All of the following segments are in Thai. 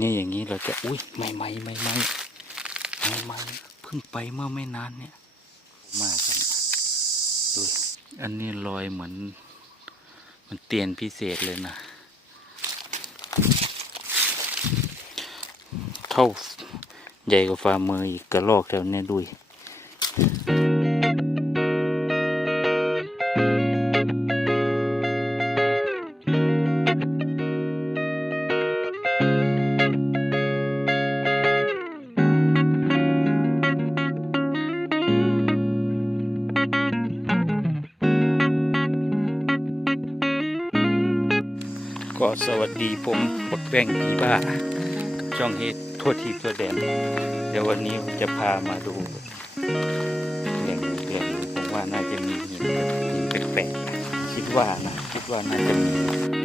นี่อย่างนี้เราจะอุ้ยไม่ไม่ไม่ไม่ไม่ไม่เพิ่งไปเมื่อไม่นานเนี่ยมากกันดูอันนี้ลอยเหมือน มันเตียนพิเศษเลยนะ เท่าใหญ่กว่าฝ่ามืออีกกระลอกแถวเนี้ยดุย ช่องเฮดทั่วทีทั่วแดนเดี๋ยววันนี้จะพามาดูแหล่งแหล่งผมว่าน่าจะมีหินแบบหินแปลกๆคิดว่านะคิดว่าน่าจะมี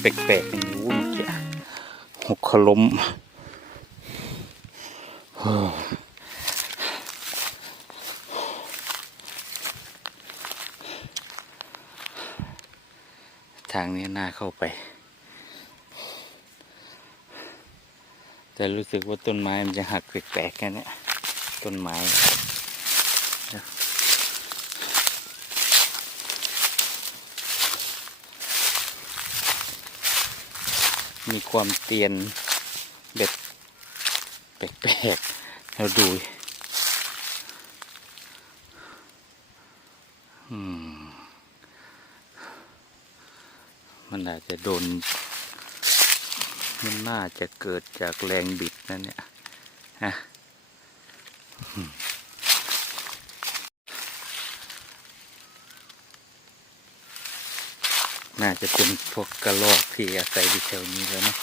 แปลกๆอย่างนี้วุ่นจะหกขลมทางนี้น่าเข้าไป แต่รู้สึกว่าต้นไม้มันจะหักแปลกๆกันเนี่ยต้นไม้เดี๋ยว มีความเตียนเบ็ดแปลกๆเราดูมันอาจจะโดน มันน่าจะเกิดจากแรงบิดนั่นเนี่ยฮะอืม น่าจะเป็นพวกกระรอกที่อาศัยอยู่แถวนี้แล้วนะ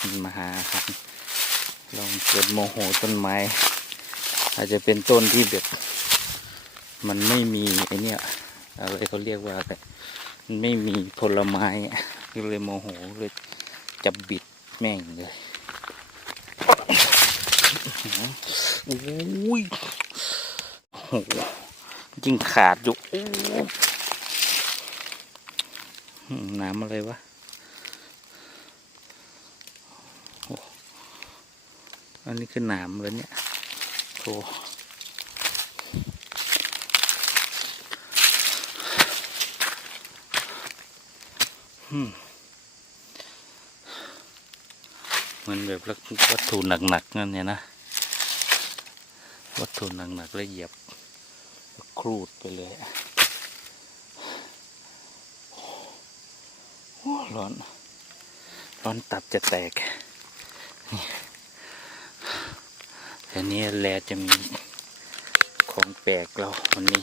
มันมาหาอาหารลองเกิดโมโหต้นไม้ อาจจะเป็นต้นที่แบบมันไม่มีไอเนี่ยอะไรเขาเรียกว่าอะไรมันไม่มีผลไม้ก็เลยโมโหเลยจะบิดแม่งเลยโอ้ยโหยิงขาดอยู่ น้ำอะไรวะอันนี้คือหนามเลยเนี่ยโธ่อืมเหมือนแบบวัตถุหนักๆนั่นเนี่ยนะ วัตถุหนักๆแล้วเหยียบครูดไปเลยอะโอ้ ร้อน ร้อนตับจะแตกนี่แต่นี้แลจะมีของแปลกเราวันนี้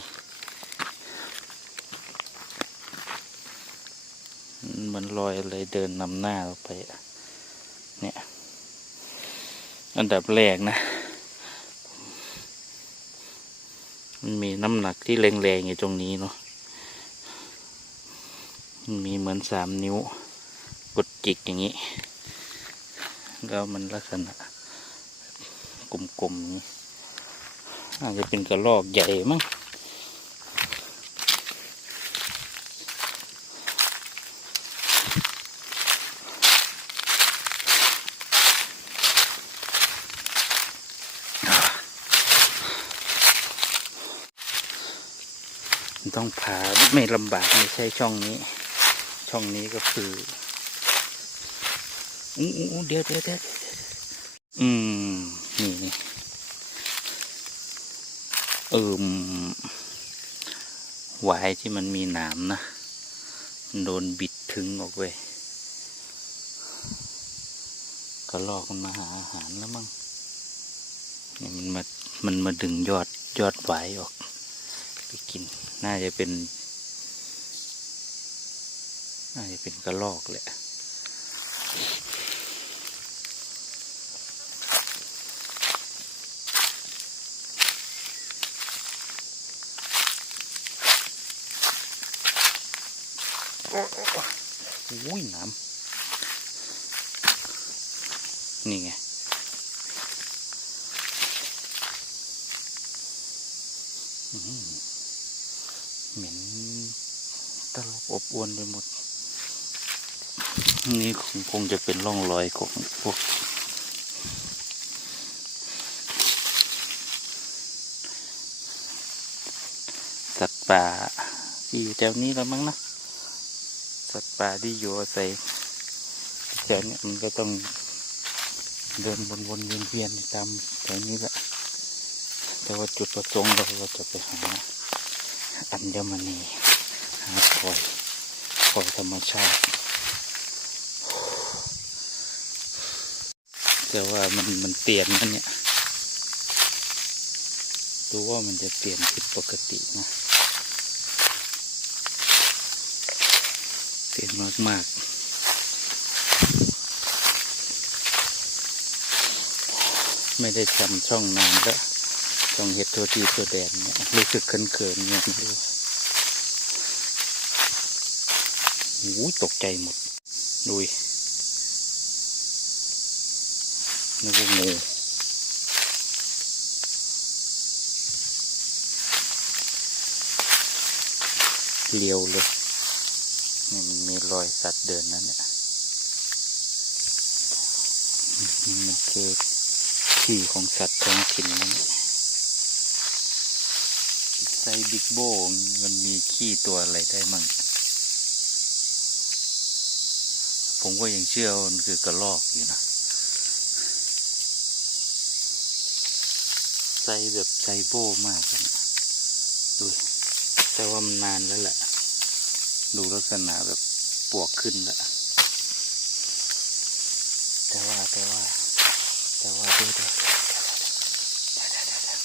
มันลอยอะไรเดินนำหน้าเราไป เนี่ย อันดับแรกนะ มันมีน้ำหนักที่แรงๆอยู่ตรงนี้เนาะ มันมีเหมือนสามนิ้วกดจิกอย่างนี้ แล้วมันลักษณะกลมๆอางนี้อาจจะเป็นกระรอกใหญ่มั้งต้องผาไม่ลำบากไม่ใช่ช่องนี้ ช่องนี้ก็คืออู้อู้เดี๋ยวเดี๋ยวเดี๋ยวเดี๋ยวอืม นี่นี่เอิมหวายที่มันมีหนามนะ มันโดนบิดถึงออกเว้ยก็ลอกมันมาหาอาหารแล้วมั้งเนี่ยมันมา มันมาดึงยอดยอดหวายออก ไปกิน น่าจะเป็น น่าจะเป็นกระลอกแหละอุ้ยน้ำนี่ไง เหม็นตลบอบอวนไปหมด นี่คงคงจะเป็นร่องรอยของพวก สัตว์ป่าที่อยู่แถวนี้แล้วมั้งนะ สัตว์ป่าที่อยู่อาศัยแถวนี้มันก็ต้องเดินวนๆเวียนๆตามแถวนี้แหละแต่ว่าจุดประสงค์เราก็จะไปหาอัญมณีหาพลอยพลอยธรรมชาติ แต่ว่ามันมันเปลี่ยนนะเนี่ยดูว่ามันจะเปลี่ยนผิดปกตินะเปลี่ยนมากๆไม่ได้จำช่องนานแล้วช่องเห็ดตัวทีตัวแดนเนี่ยรู้สึกเขินๆเนี่ยไม่รู้โอ้ยตกใจหมดดุย นึกว่างูเลียวเลยนี่มันมีรอยสัตว์เดินนั่นเนี่ยมันคือที่ของสัตว์ท้องถิ่นนั่นแหละไซบิ๊กโบมันมีขี้ตัวอะไรได้มั่ง ผมก็ยังเชื่อว่ามันคือกระรอกอยู่นะ ไซแบบไซโบมากเลยนะดูแต่ว่ามันนานแล้วแหละ ดูลักษณะแบบปวกขึ้นแล้ว แต่ว่าแต่ว่า แต่ว่าเดี๋ยวเดี๋ยวเดี๋ยวเดี๋ยวเดี๋ยวเดี๋ยวเดี๋ยว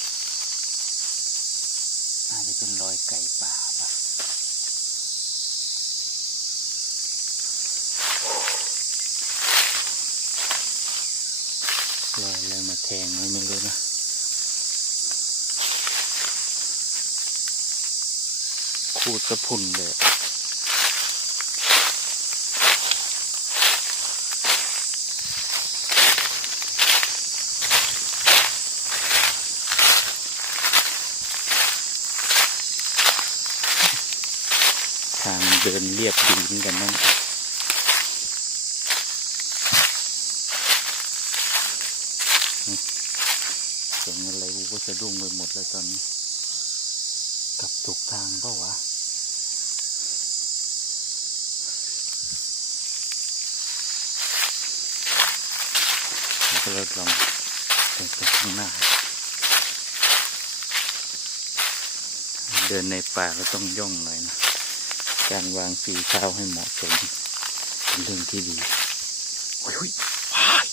น่าจะเป็นรอยไก่ป่าปะรอยอะไรมาแทงไว้ไม่รู้นะ ขูดสะพุนเลยทางเดินเรียบดินกันนั่นเสียงอะไรกูก็จะดุ้งไปหมดแล้วตอนนี้ กลับถูกทางเปล่าวะ แล้ว ก็ลดลองเดินไปข้างหน้า เดินในป่าก็ต้องย่องหน่อยนะ การวางฝีเท้าให้เหมาะสมเป็นเรื่องที่ดีโอ้ยโอ้ยว้าย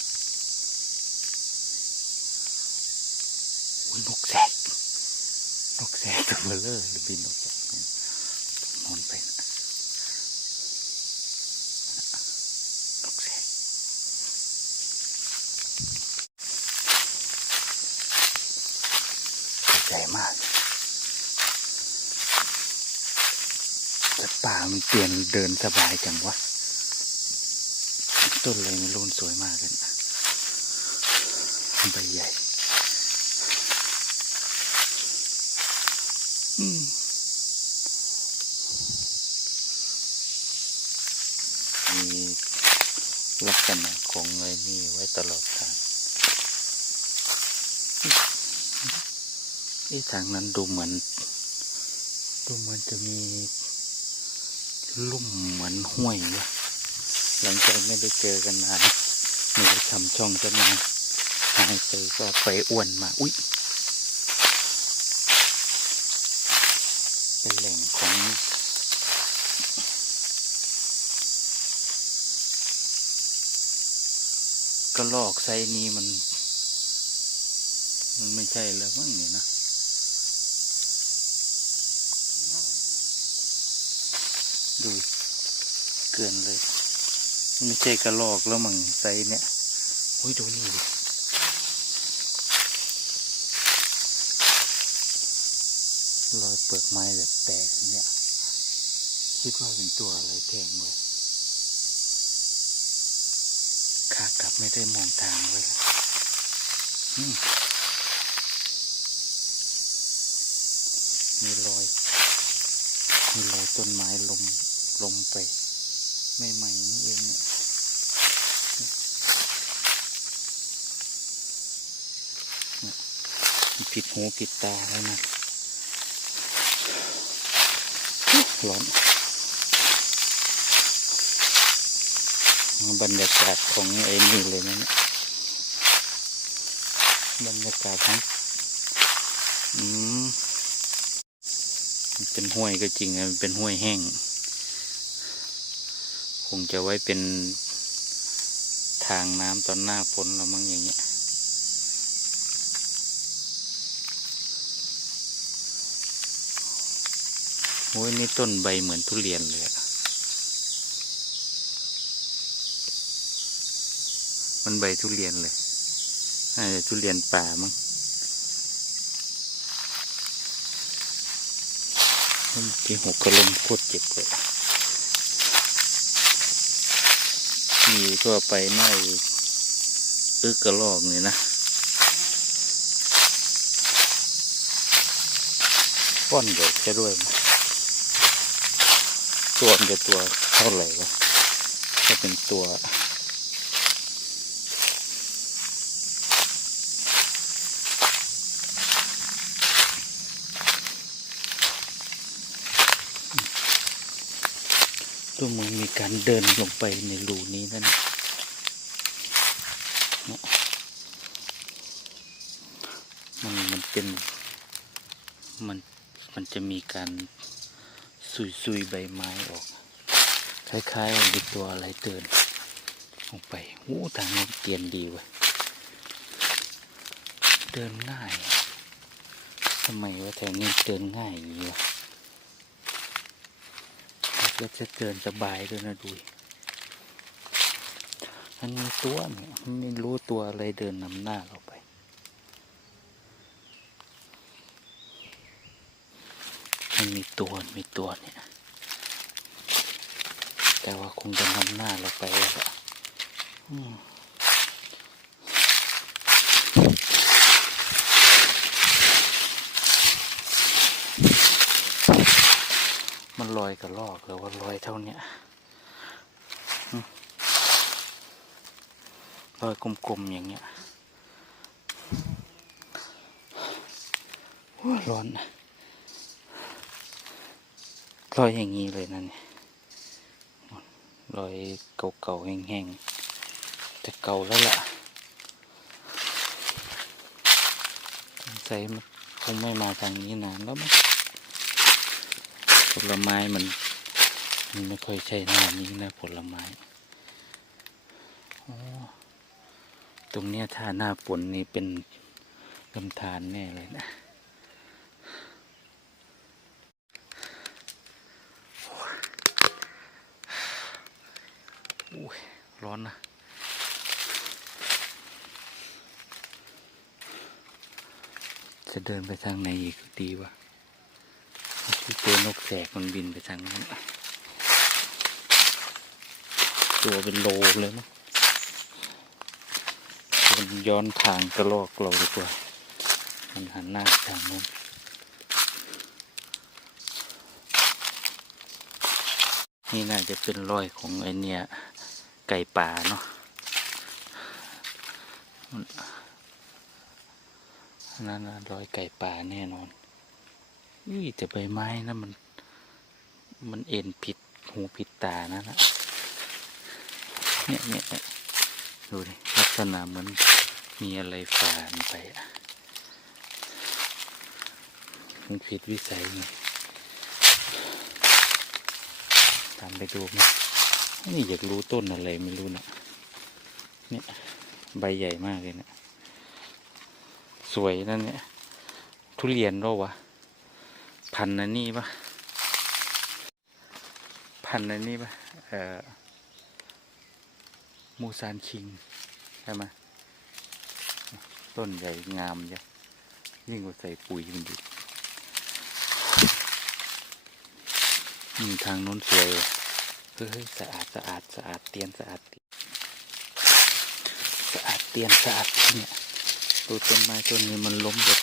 โอ้ยนกแสกนกแสกตัวเบลเลอร์หรือบินออกจากนอนไปนะนกแสกใหญ่มาก แต่ป่ามัน เปลี่ยนเดินสบายจังวะ ต้นอะไรมันรูนสวยมากเลยใบใหญ่มมีลักษณะของไอ้นี่ไว้ตลอดทางไอ้ทางนั้นดูเหมือน ดูเหมือนจะมี ลุ่มเหมือนห้วยวะหลังจากไม่ได้เจอกันนานไม่ได้ทำช่องกันนาหายไปก็ไปอ้วนมา อุ๊ย เป็นแหล่งของกระลอกไซนี้มัน มันไม่ใช่แล้วมั้งเนี่ยนะ ดู เกินเลย ไม่ใช่กระลอกแล้วมั้งไซส์เนี่ยอุ้ยดูนี่ดิรอยเปลือกไม้แบบแตกเนี่ย คิดว่าเป็นตัวอะไรแทงเลยขากลับไม่ได้มองทางไว้แล้วอืมรอย มีรอยต้นไม้ลมลม ไปใหม่ๆนี่เองเนี่ยผิดหูผิดตาแล้วนะร้อนบรรยากาศของไอ้นี่เลยนะเนี่ยบรรยากาศทั้งอืม เป็นห้วยก็จริงนะเป็นห้วยแห้ง งจะไว้เป็นทางน้ำตอนหน้าฝนแล้วมั้งอย่างเงี้ยโอ้ยนี่ต้นใบเหมือนทุเรียนเลยอะมันใบทุเรียนเลยน่าจะทุเรียนป่ามั้งเมื่อที่หกกระลมโคตรเจ็บเลย มีทั่วไปไม่อึกกระลอกเลยนะป้อนใหญ่จะด้วยมั้ยตัวมันจะตัวเท่าไหร่วะถ้าเป็นตัว ดูเหมือนมีการเดินลงไปในรูนี้นั่นนะมันมันเป็นมันมันจะมีการซุยซุยๆใบไม้ออก คล้ายๆว่ามีตัวอะไรเดินลงไปโอ้ทางนี้เตียนดีเว้ยเดินง่ายทำไมว่าแถวนี้เดินง่ายอย่างนี้วะ ก็จะเดินสบายด้วยนะดูดิมันมีตัวเนี่ยมันไม่รู้ตัวอะไรเดินนำหน้าเราไป มันมีตัวมีตัวเนี่ย แต่ว่าคงจะนำหน้าเราไปแล้วอะอืม มันลอยกับลอกแล้วว่าลอยเท่าเนี้ยลอยกลมๆอย่างเงี้ยโอ้ยร้อนนะลอยอย่างนี้เลยนั่นลอยเก่าๆแห้งๆแต่เก่าแล้วล่ะสงสัยมันคงไม่มาทางนี้นานแล้วมั้ง ผลไม้มันมันไม่ค่อยใช่หน้านี้นะผลไม้อ๋อตรงเนี้ยถ้าหน้าฝนนี่เป็นลำธารแน่เลยนะโอ้ยร้อนนะจะเดินไปทางไหนอีกดีวะ ที่ตัวนกแสกมันบินไปทางนั้น ตัวเป็นโลเลยมั้งมันย้อนทางกระลอกเราดีกว่า มันหันหน้าทางนู้นนี่น่าจะเป็นรอยของไอเนี่ย ไก่ป่าเนาะนนั่นน่ะรอยไก่ป่าแน่นอน นี่แต่ใบไม้นะมัน มันเอ็นผิดหูผิดตานะนะเนี่ยเนี่ยเนี่ยดูดิลักษณะเหมือนมีอะไรฝานไปอะมันผิดวิสัยไงตามไปดูไหมนี่อยากรู้ต้นอะไรไม่รู้นะเนี่ยใบใหญ่มากเลยนะสวยนั่นเนี่ย ทุเรียนรอวะ พันธุ์อันนี้ปะพันธุ์อันนี้ปะเอ่อมูซานคิงใช่ไหมต้นใหญ่งามจ้ะยิ่งกว่าใส่ปุ๋ยมันดิอืมทางโน้นสวยเฮ้ยสะอาดสะอาดสะอาดเตียนสะอาดเตียนสะอาดเตียนสะอาดเนี่ยตัวต้นไม้ต้นนี้มันล้มแบบ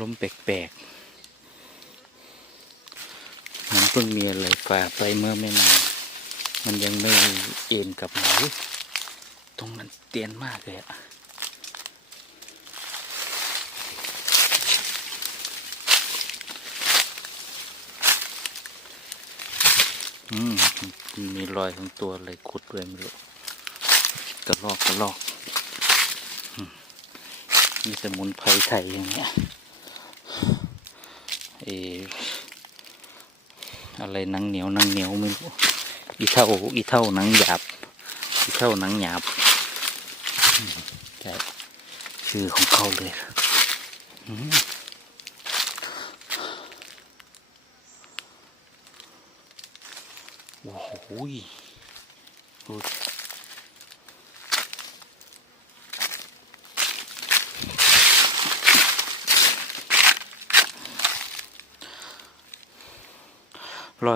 ล้มแปลกๆมันเพิ่งมีอะไรฝ่าไปเมื่อไม่นาน มันยังไม่เอ็นกลับมาอุ๊ยตรงนั้นเตียนมากเลยอะอืม มีรอยของตัวอะไรขุดด้วยไม่รู้กระลอกกระลอกอืมมีสมุนไพรไทยอย่างเงี้ย เออะไรนังเหนียวนังเหนียวไม่รู้อีเท่าอีเท่านังหยาบอีเท่านังหยาบอืมใช่ชื่อของเขาเลยโอ้โหดู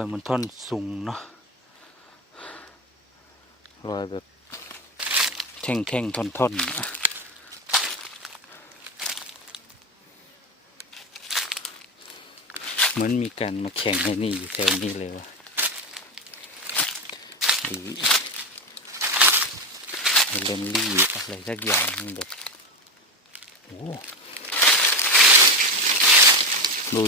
อยเหมันท่อนสูงเนาะรอยแบบแท่งแท่งท่อนท่อนๆเหมือนมีการมาแข่งให้นี่อยู่แถวนี้เลยวะหรือเลนลี่อะไรสักอย่างแบบโอ้ลุ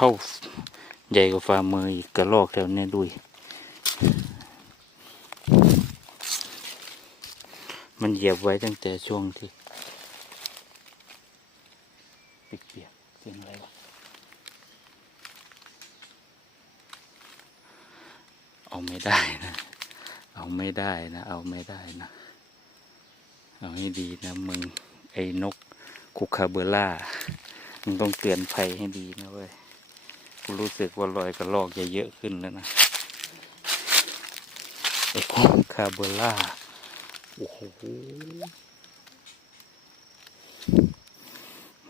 เท่าใหญ่กว่าฝ่ามืออีกกระลอกแถวเนี้ยดุยมันเหยียบไว้ตั้งแต่ช่วงที่เปียกๆเสียงอะไรวะเอาไม่ได้นะ เอาไม่ได้นะ เอาไม่ได้นะ เอาให้ดีนะมึงไอ้นกคุคาเบอร่า มึงต้องเตือนภัยให้ดีนะเว้ย รู้สึกว่ารอยกระลอกจะเยอะขึ้นแล้วนะไอ้คุคาเบอร่า โอ้โห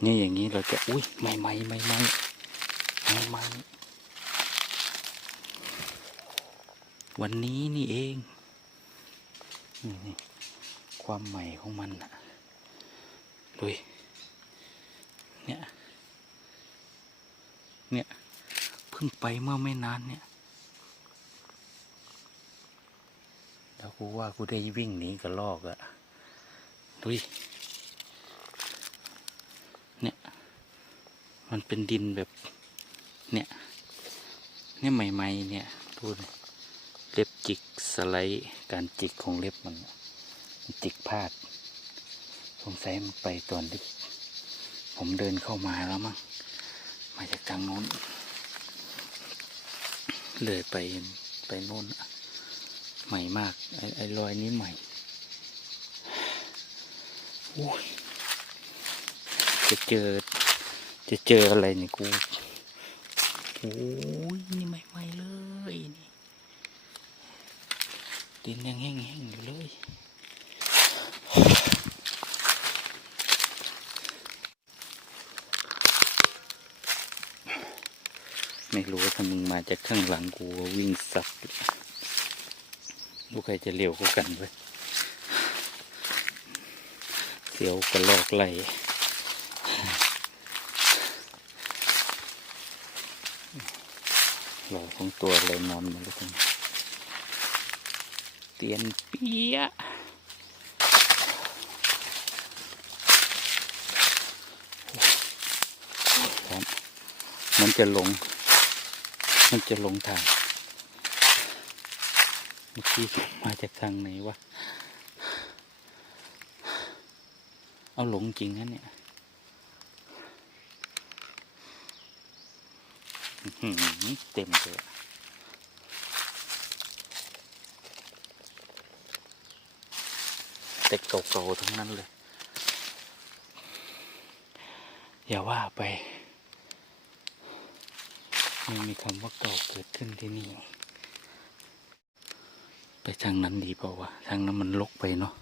นี่อย่างนี้เราจะ อุ้ยไม่ไม่ไม่ไม่ไม่ไม่วันนี้นี่เอง นี่นี่ความใหม่ของมันอะดูดิเนี่ย เนี่ย เพิ่งไปเมื่อไม่นานเนี่ย แล้วกูว่ากูได้วิ่งหนีกับลอกอะดูดิเนี่ย มันเป็นดินแบบ เนี่ย เนี่ยใหม่ ๆ เนี่ยดูดิเล็บจิกสไลด์การจิกของเล็บมันอะมันจิกพลาด สงสัยมันไปตอนที่ผมเดินเข้ามาแล้วมั้งมาจากทางโน้น เลยไปไปโน่นใหม่มาก ไอ้ไอ้รอยนี้ใหม่โอ้ยจะเจอ จะเจออะไรนี่กูโอ้ยนี่ใหม่ๆเลยนี่ดินยังแห้งๆอยู่เลย ไม่รู้ว่าถ้ามึงมาจากข้างหลังกูวิ่งสับลูกใครจะเร็วกว่ากันเว้ยเสียวกระลอกไหลหล่อของตัวอะไรนอนมาแล้วกันเตียนเปียมันจะหลง มันจะหลงทางเมื่อกี้มาจากทางไหนวะ เอาหลงจริงนะเนี่ยเต็มเลยแต่เก่าๆทั้งนั้นเลย อย่าว่าไป ไม่มีคำว่าเก่าเกิดขึ้นที่นี่ ไปทางนั้นดีเปล่าวะทางนั้นมันลกไปเนาะ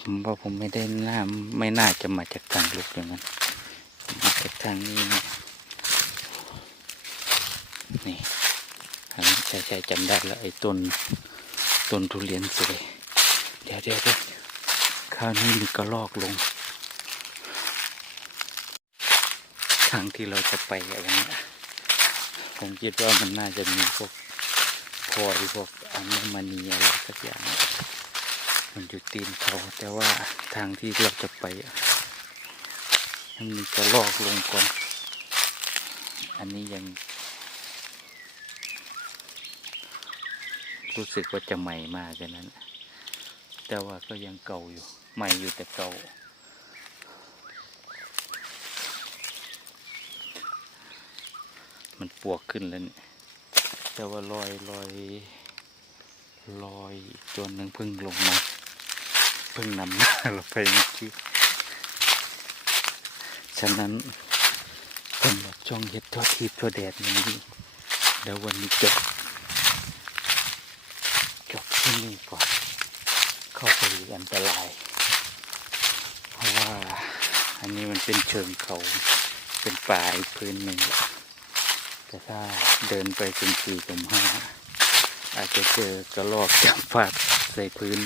ผมว่าผมไม่ได้น่าไม่น่าจะมาจากทางลกอย่างนั้นมาจากทางนี้นะนี่ทางใช่ใช่จำได้แล้วไอ้ต้นต้นทุเรียนสวยเดี๋ยวเดี๋ยวเดี๋ยวคราวนี้มีกระลอกลงทางที่เราจะไปอะไรเงี้ย ผมคิดว่ามันน่าจะมีพวกพลอยพวกอัญมณีอะไรสักอย่าง มันอยู่ตีนเขาแต่ว่าทางที่เราจะไปอะมันมีกระลอกลงก่อน อันนี้ยัง รู้สึกว่าจะใหม่มากแค่นั้น แต่ว่าก็ยังเก่าอยู่ ใหม่อยู่แต่เก่า มันปวกขึ้นแล้วนี่แต่ว่ารอยรอยรอยอีกตัวหนึ่งพิ่งลงมาพิ่งนำหน้าเราไปเมื่อกี้ฉะนั้นสำหรับช่องเห็ดทอดทีบทอดแดดวันนี้เดี๋ยววันนี้จบจบที่นี่ก่อน เข้าไปอันตราย เพราะว่าอันนี้มันเป็นเชิงเขาเป็นป่าอีกพื้นหนึ่ง แต่ถ้าเดินไปเป็นสี่สุ่มห้าอาจจะเจอกระรอกจับฟาดใส่พื้น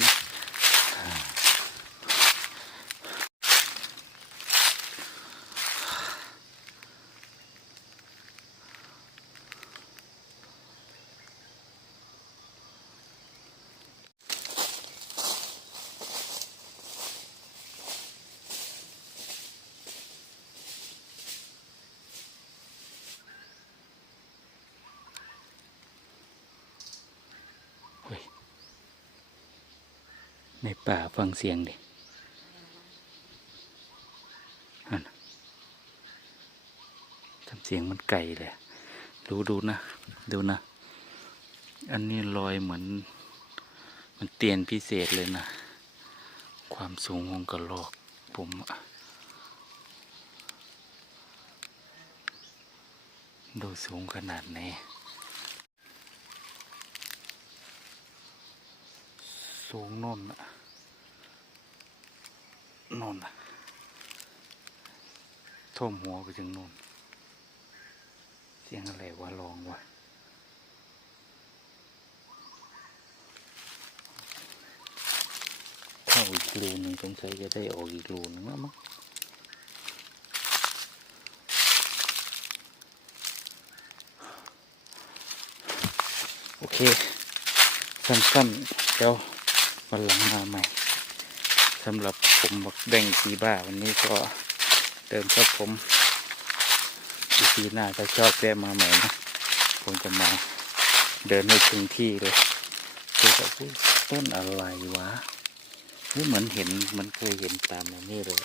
ในป่าฟังเสียงดินั่นน่ะทำเสียงมันไก่เลยดูดูนะ ดูนะ อันนี้ลอยเหมือน มันเตียนพิเศษเลยนะ ความสูงของกระรอกผมดูสูงขนาดไหนสูงน่นน่ะ โน่นนะท่วมหัวไปถึงโน่นเสียงอะไรวะลองวะเข้าอีกรูนึงสงสัยจะได้ออกอีกรูนึงแล้วมั้งโอเค สั้นๆเดี๋ยววันหลังมาใหม่ สำหรับผมบักแบ่งสีบ้าวันนี้ก็เดิมครับผมอีพีหน้าถ้าชอบแวะมาใหม่นะผมจะมาเดินให้ถึงที่เลยเจอกับต้นอะไรวะนี่เหมือนเห็นมันเคยเห็นตามอันนี้เลย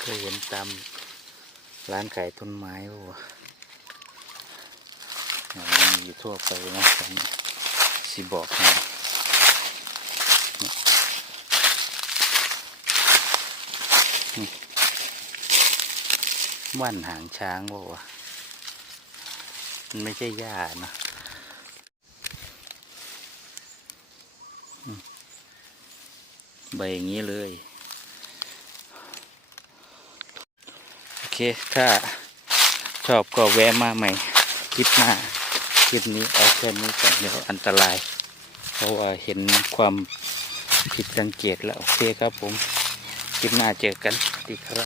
เคยเห็นตามร้านขายต้นไม้วะอ่ามันมีทั่วไปนะผมสิบอกให้ ว่านหางช้างบอกว่าวะมันไม่ใช่หญ้านะใบอย่างนี้เลย โอเค ถ้าชอบก็แวะมาใหม่ คลิปหน้า คลิปนี้เอาแค่นี้ก่อนเดี๋ยวอันตราย เพราะว่าเห็นความผิดสังเกตแล้ว โอเคครับผม ลิปหน้าเจอกันดีครับ